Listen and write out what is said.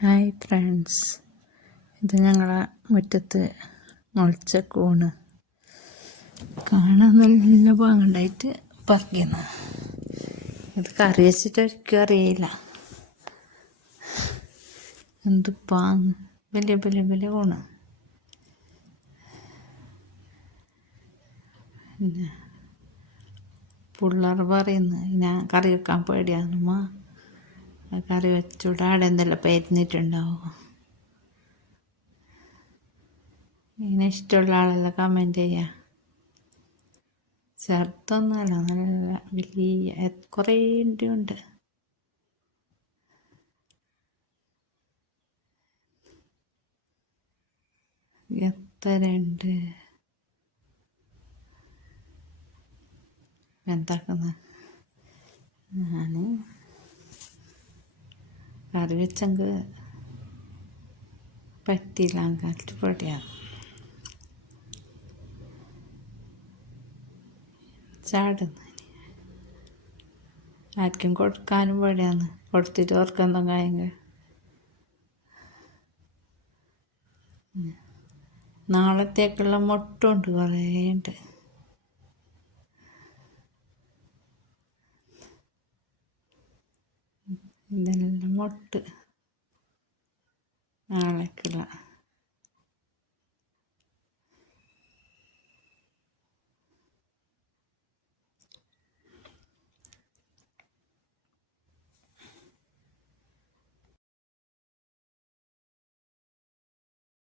Hi friends, ഇത് ഞങ്ങളെ മുറ്റത്ത് മുളച്ച കൂണ് കാണാൻ നല്ല പാങ്ങുണ്ടായിട്ട് പറിക്കുന്നു. ഇത് കറി വെച്ചിട്ടൊരിക്കും അറിയില്ല. എന്ത് പാങ്ങ്, വലിയ വലിയ വലിയ കൂണ്. പിന്നെ പിള്ളേർ പറയുന്നു ഞാൻ കറി വെക്കാൻ പേടിയാണമ്മ, കറി വെച്ചൂടെ, അവിടെ എന്തെല്ലാം പെരുന്നിട്ടുണ്ടാവും. ഇങ്ങനെ ഇഷ്ടമുള്ള ആളെല്ലാം കമൻറ്റ് ചെയ്യാം. ചെറുതൊന്നുമല്ല, നല്ല വലിയ കുറേ ഉണ്ട്. എത്ര ഉണ്ട് എന്താക്കുന്നത്. ഞാൻ കറി വെച്ചെങ്കിൽ പറ്റിയില്ല, കാലത്ത് പൊടിയാണ്. ചാടുന്നു, ആർക്കും കൊടുക്കാനും പേടിയാണ്. കൊടുത്തിട്ട് ഓർക്കെന്തോ കായെങ്കിൽ നാളത്തേക്കുള്ള മുട്ടുണ്ട്, കുറേ ഉണ്ട്. ഇതെല്ലാം മുട്ട് നാളേക്കുള്ള